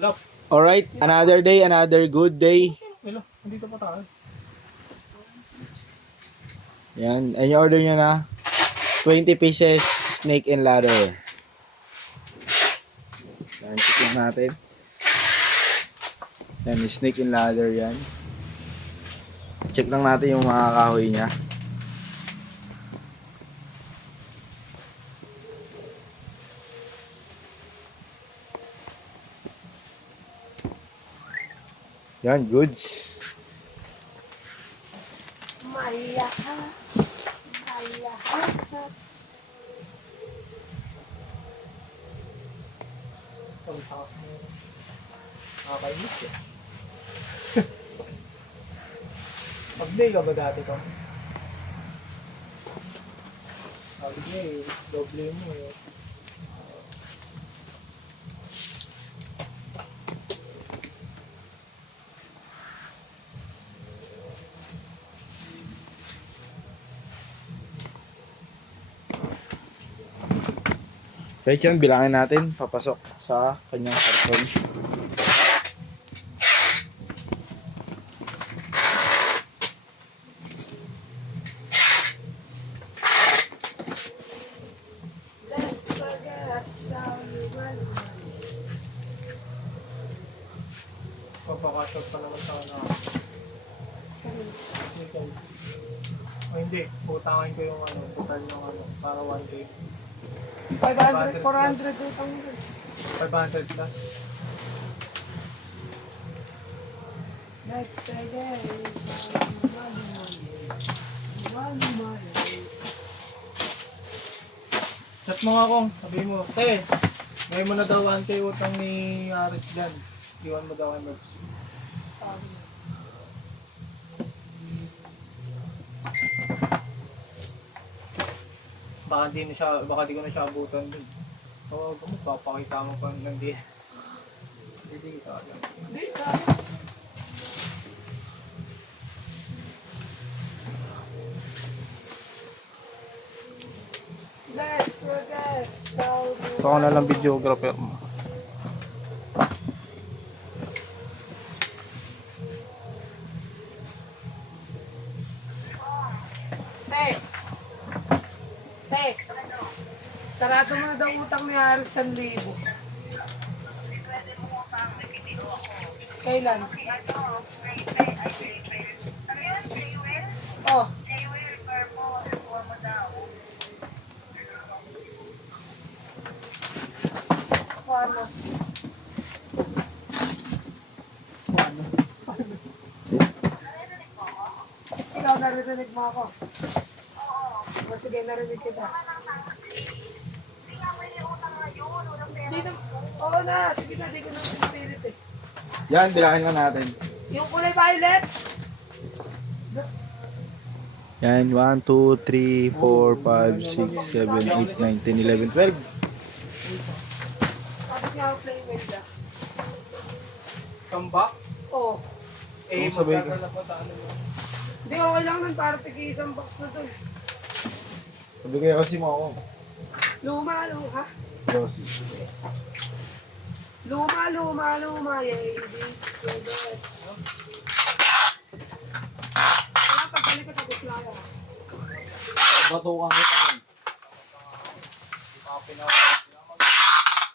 Alright, another day, another good day. Hello, nandito pa tayo. Yan, and order nyo na 20 pieces snake and ladder. Yan, check lang natin. Yan, snake and ladder yan. Check lang natin yung mga kahoy niya. Yan, goods. Maya. Ang takas mo. Nakakainis eh. Mag-day ka ba dati ka? Sabi niya eh, doble mo eh. Right yan, bilangin natin papasok sa kanyang karton. Pagpakasok pa naman sa ano. O hindi, putangin ko yung ano, total yung ano, para 1K. 500, 400 utang mo. 500 plus. Let's say there's money. Chat mo nga kung, sabihin mo, ngayon mo na daw 1K utang ni Aris dyan. Iwan mo daw kay Merz. Baka di ko na siya abutan din. So, papakita mo pa lang din. Hindi ka lang. Hindi ka. Let's progress. Ito ako na lang videographer mo. Sarado mo na daw utang ni Aris 1,000. Kailan? Oh. Paano? Ikaw narinig mo ako? O sige, narinig kita. Dito, oo na, sige na, di ko na pinipilit eh. Yan, bilangin na natin. Yung kulay violet. Yan, 1, 2, 3, 4, 5, 6, 7, 8, 9, 10, 11, 12. Tapos nga ako playing with that. Some box? Oo. Eh, sabay ko. magkakala pa sa ano mo. Hindi, okay lang nun, para tigil isang box na dun. Sabi kayo kasi mo ako. Luma, ha? Yossi. Luma, yay. Wala, pagbalik ko tapos lang ako. Batukan kita nun.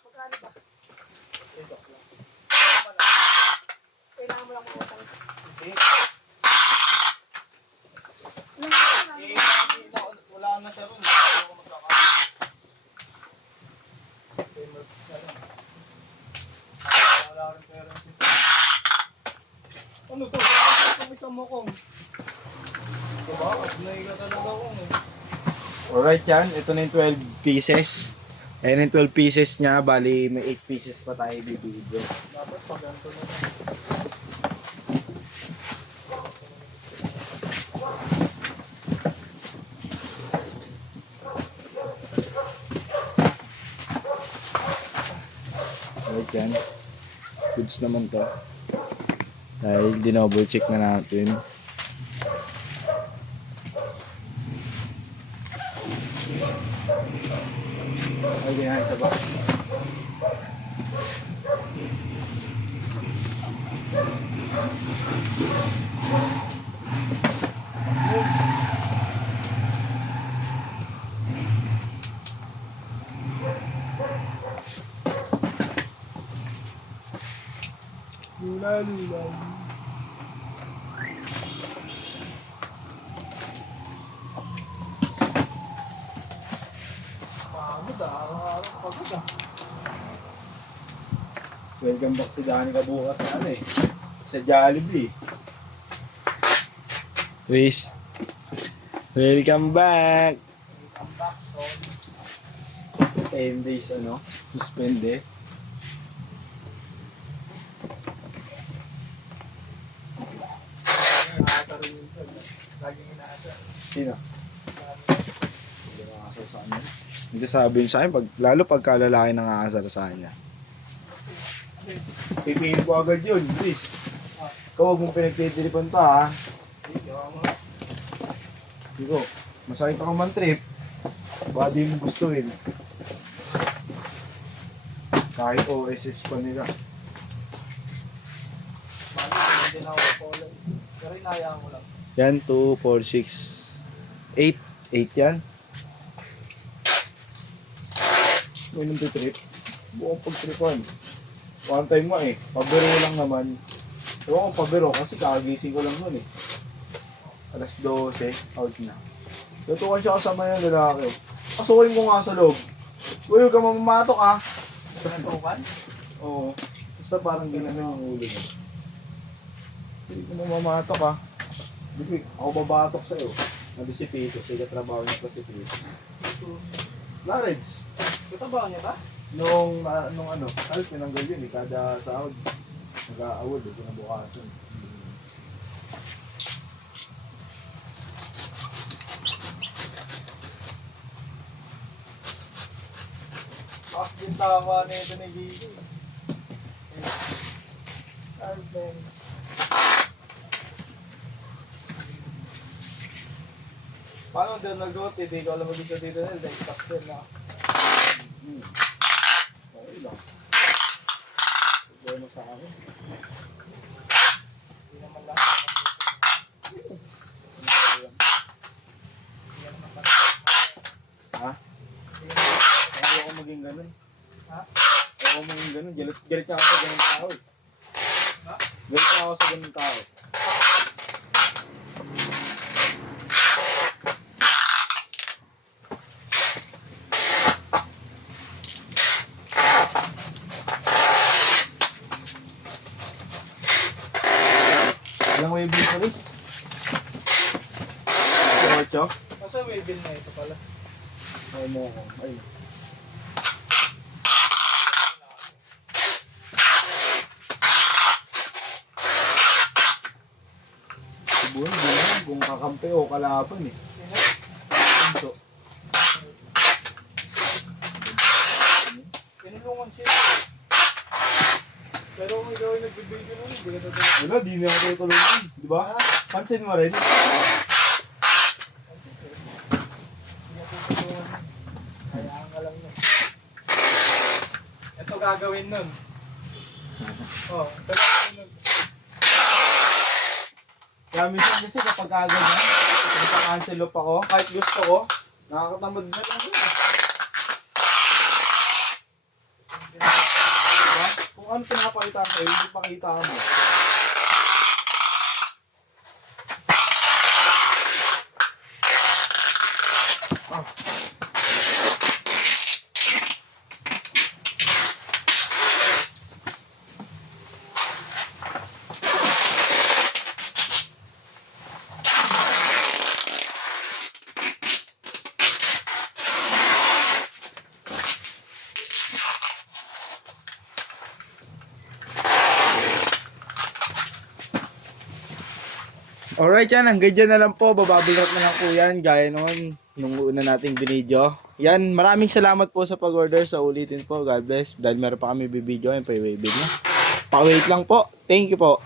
Magkano ba? Kailangan mo lang mga utang. Wala na siya ron. Ano to? Ano isang mo kong? Diba? Abnay ka talaga kong eh. Alright yan, ito na yung 12 pieces. Ayan yung 12 pieces niya, bali may 8 pieces pa tayo bibigyan. Dapat pag ganito na. Alright yan. Goods naman to. Dahil dinoble check na natin. Okay na, isa ba? Lula, lula. Pagod ah, araw-araw pagod ah. Welcome back si Dani ka bukas sa ano eh. Sa Jollibee. Luis. Welcome back. Come back, so. 10 days ano, suspend eh. Inaasa rin yun. Laging inaasa. Sino? Hindi nakasal sa amin. Hindi sabi yun sa akin, lalo pagka lalaki nang aasar sa kanya. Pipiliin ko agad yun, Luis. Ikaw huwag mong pinagpipilipan to ha. Hindi, yawa mo. Digo, masakit ako man trip. Baka di mo gustuin. Kahit OSS pa nila. Bakit hindi na ako follow? Pero inayaan ko lang. Yan, 2, 4, 6, 8. 8 yan. Minum to trip. Buong pag-tripan. One time mo eh. Pabiro lang naman. Ewan ko pabiro kasi kagising ko lang nun eh. Alas 12, out na. Tutukan siya kasama yung lalaki. Pasukin ko nga sa loob. Uy, huwag ka mamatok ah. Natukan? Oo. Basta parang ginano yung ulo niya. Hindi ko mamatok ah. Hindi, ako babatok sa'yo. Nabi si Pito, sige trabaho niya pa si Pito. Lareds. Ito ba niya ba? Nung ano, halos tinanggal yun eh, kada sahod. Nag-aawad eh, kinabukasan. Bakit din tama na ito ni Gigi? Alvin. Paano doon nag-goat? Hindi ko alam dito dito na. Dahil stop din na. Okay lang. Problema sa akin. Hindi naman lang. Ha? Hindi naman. Ayaw ko maging ganun. Ha? Ayaw ko maging ganun. Galit ka ako sa ganun tao eh. Ha? Galit ka ako sa ganun tao. Ilang mo yung bilis? Si Ocho? Nasa may bill na ito pala. Ay mo ko. Ay. Siguro, di na kung kakampi o kalaban eh. Sino? Ito. Pinulungan siya. Pero kung ikaw ay nagbibigyo nun, hindi ka tatulungan. Wala, di na ako tutulungan. Di ba? Pansin mo rin. Hindi ka tutulungan. Hayaan ka lang nun. Ito gagawin nun. Oh, ito gagawin nun. Kaya minsan kasi kapag agad na, nagpa-cancel off ako, kahit gusto ko, nakakatamad na lang yun. Diba? Kung ano pinapakita sa'yo, hindi pakita mo. Alright yan, hanggang dyan na lang po. Bababigat na lang po yan. Gaya nung una nating binidyo. Yan, maraming salamat po sa pag-order. Sa ulitin po, God bless. Dahil meron pa kami bibidyo, yung pa-wave na. Pa-wait lang po. Thank you po.